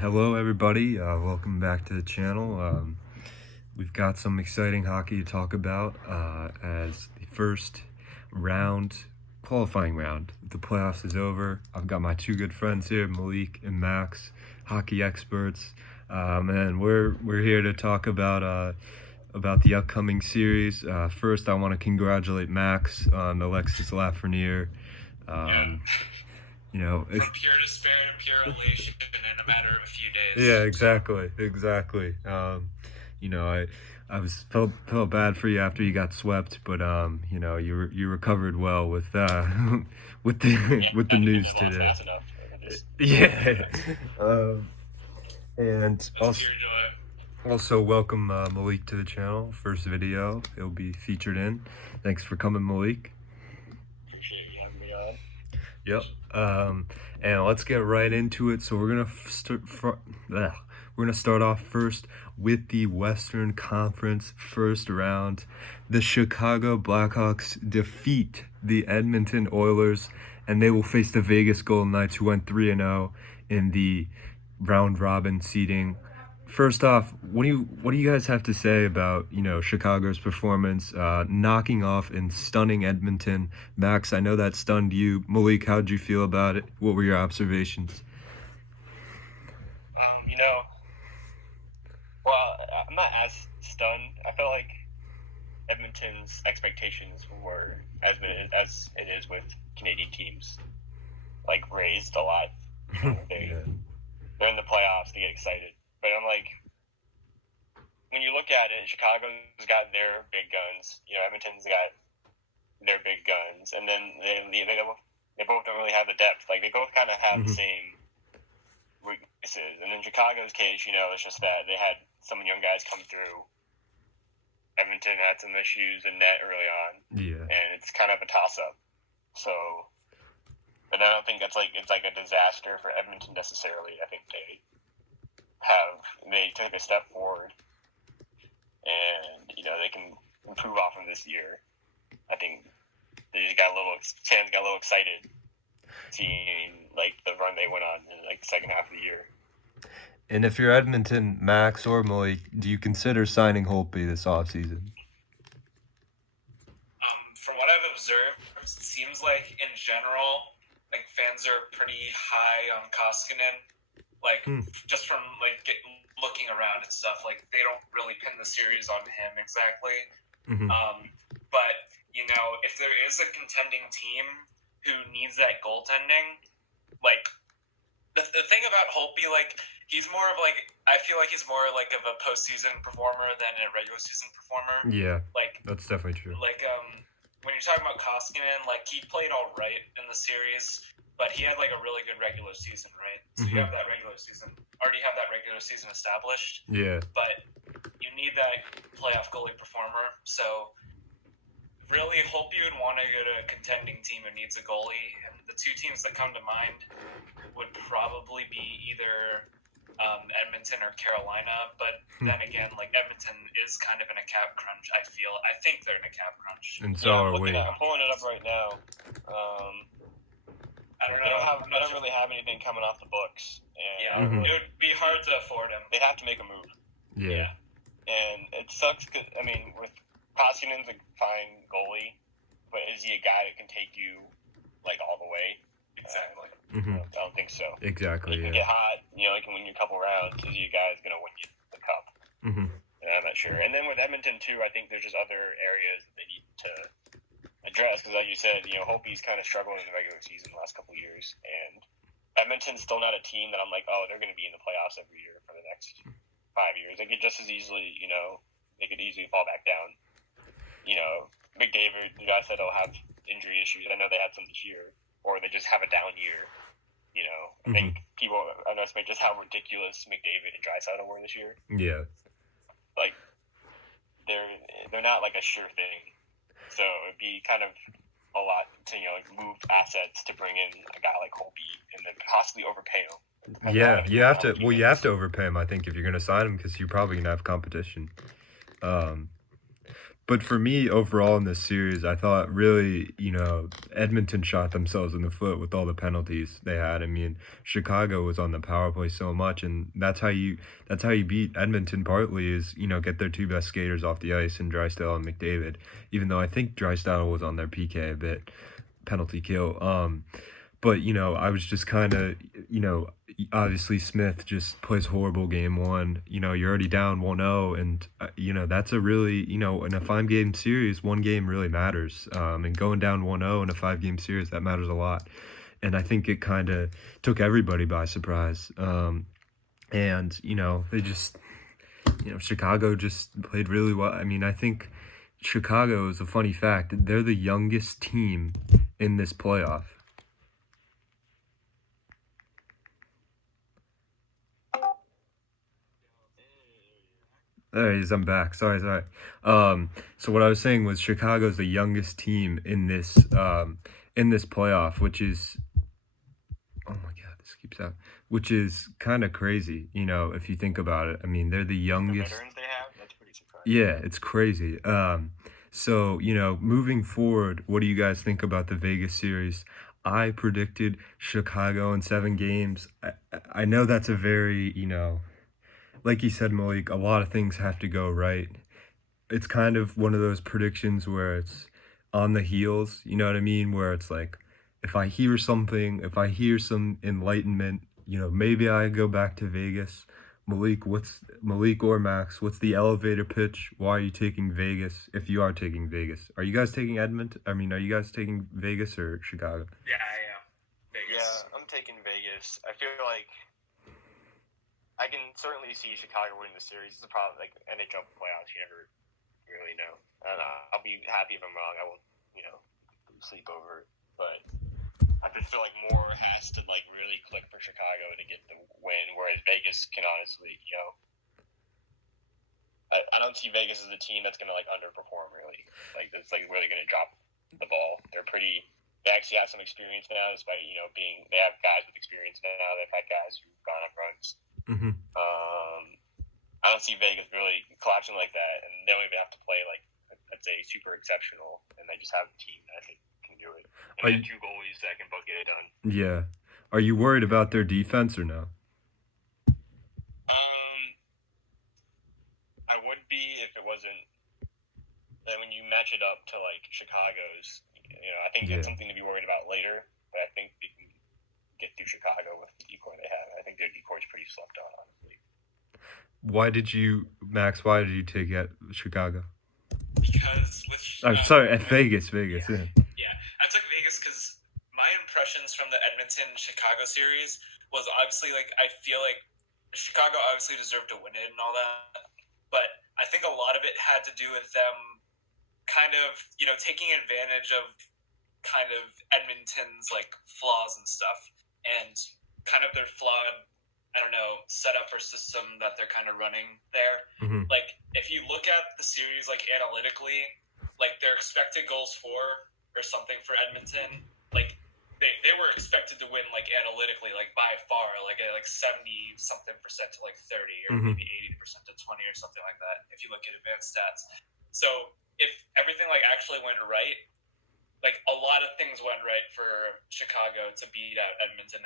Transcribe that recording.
Hello, everybody. Welcome back to the channel. We've got some exciting hockey to talk about as the first qualifying round. The playoffs is over. I've got my two good friends here, Malik and Max, hockey experts, and we're here to talk about the upcoming series. First, I want to congratulate Max on Alexis Lafreniere. From pure despair to pure elation in a matter of a few days. Yeah, exactly. I felt bad for you after you got swept, but you recovered well with with the news today. Yeah. And also welcome Malik to the channel. First video he'll be featured in. Thanks for coming, Malik. Appreciate you having me on. Yep. And let's get right into it. So we're gonna start off first with the Western Conference first round. The Chicago Blackhawks defeat the Edmonton Oilers, and they will face the Vegas Golden Knights, who went 3-0 in the round robin seeding. First off, what do you guys have to say about Chicago's performance, knocking off and stunning Edmonton? Max, I know that stunned you. Malik, how'd you feel about it? What were your observations? I'm not as stunned. I felt like Edmonton's expectations were as it is with Canadian teams, like raised a lot. They're in the playoffs, they get excited. But I'm like, when you look at it, Chicago's got their big guns. Edmonton's got their big guns, and then they both don't really have the depth. Like, they both kind of have the same weaknesses. And in Chicago's case, it's just that they had some young guys come through. Edmonton had some issues in net early on, and it's kind of a toss-up. So, but I don't think it's like a disaster for Edmonton necessarily. I think they took a step forward, and they can improve off of this year. I think they just got a little excited seeing like the run they went on in like the second half of the year. And if you're Edmonton, Max or Malik, do you consider signing Holtby this offseason? From what I've observed, it seems like in general, like fans are pretty high on Koskinen. Like just from looking around and stuff, like they don't really pin the series on him exactly. But if there is a contending team who needs that goaltending, like the thing about Holtby, like he's more of I feel like he's more like of a postseason performer than a regular season performer. Yeah, that's definitely true. When you're talking about Koskinen, like he played all right in the series, but he had like a really good regular season, right? So you have that regular season established. Yeah. But you need that playoff goalie performer. So really, hope you would want to go to a contending team who needs a goalie. And the two teams that come to mind would probably be either Edmonton or Carolina. But then again, like Edmonton is kind of in a cap crunch. I think they're in a cap crunch. And so are we. I'm pulling it up right now. I don't know. They don't really have anything coming off the books. And, it would be hard to afford him. They'd have to make a move. Yeah. And it sucks because, with Koskinen's a fine goalie, but is he a guy that can take you, all the way? Exactly. I don't think so. Exactly, He can get hot, he can win you a couple rounds. Is he a guy that's going to win you the cup? And I'm not sure. And then with Edmonton, too, I think there's just other areas that they need to address, because like you said, Holtby's kind of struggling in the regular season the last couple of years, and Edmonton's still not a team that I'm like, oh, they're going to be in the playoffs every year for the next 5 years. They could just as easily, they could easily fall back down. McDavid, the guy said he'll have injury issues. I know they had some this year, or they just have a down year. I think people underestimate just how ridiculous McDavid and Draisaitl were this year. Yeah. Like, they're not like a sure thing. So it'd be kind of a lot to move assets to bring in a guy like Holtby and then possibly overpay him. Yeah, you have to. Well, you have to overpay him, I think, if you're going to sign him, because you're probably going to have competition. But for me, overall in this series, I thought really, Edmonton shot themselves in the foot with all the penalties they had. I mean, Chicago was on the power play so much, and that's how you beat Edmonton partly is, get their two best skaters off the ice in Drysdale and McDavid. Even though I think Drysdale was on their PK a bit, penalty kill. But, I was just kind of, obviously Smith just plays horrible game one. You're already down 1-0, and, that's a really, in a 5-game series, one game really matters. And going down 1-0 in a 5-game series, that matters a lot. And I think it kind of took everybody by surprise. And, they just, Chicago just played really well. I mean, I think Chicago is a funny fact. They're the youngest team in this playoff. There he is. I'm back. Sorry. So what I was saying was Chicago's the youngest team in this playoff, which is, oh my God, this keeps out, which is kind of crazy, if you think about it. I mean, they're the The youngest. veterans they have, that's pretty surprising. Yeah, it's crazy. So, moving forward, what do you guys think about the Vegas series? I predicted Chicago in 7 games. I know that's a very, like you said, Malik, a lot of things have to go right. It's kind of one of those predictions where it's on the heels, you know what I mean? Where it's like, if I hear something, if I hear some enlightenment, maybe I go back to Vegas. Malik or Max, what's the elevator pitch? Why are you taking Vegas if you are taking Vegas? Are you guys taking Edmonton? I mean, are you guys taking Vegas or Chicago? Yeah, I am. Vegas. Yeah, I'm taking Vegas. I feel like I can certainly see Chicago winning the series. It's a problem, like NHL playoffs, you never really know. And I'll be happy if I'm wrong. I won't, sleep over it. But I just feel like more has to really click for Chicago to get the win, whereas Vegas can honestly, I don't see Vegas as a team that's gonna underperform really. It's really gonna drop the ball. They actually have some experience now, despite they have guys with experience now. They've had guys who've gone on runs. Mm-hmm. I don't see Vegas really collapsing like that, and they don't even have to play let's say super exceptional, and they just have a team that I think can do it. And they have 2 goalies that can both get it done. Yeah. Are you worried about their defense or no? I would be if it wasn't. Then when you match it up to Chicago's, I think Yeah. it's something to be worried about later. But I think they can get through Chicago with the decor they have. I think their decor is pretty slept on, honestly. Max, why did you take at Chicago? Because with I'm sorry, at Vegas. Yeah. Yeah, I took Vegas because my impressions from the Edmonton-Chicago series was obviously I feel like Chicago obviously deserved to win it and all that, but I think a lot of it had to do with them kind of taking advantage of kind of Edmonton's flaws and stuff, and kind of their flawed, I don't know, setup or system that they're kind of running there. Mm-hmm. If you look at the series analytically, their expected goals for or something for Edmonton, they were expected to win analytically by far at 70 something percent to 30 or Mhm. maybe 80% to 20 or something like that if you look at advanced stats. So if everything actually went right, a lot of things went right for Chicago to beat out Edmonton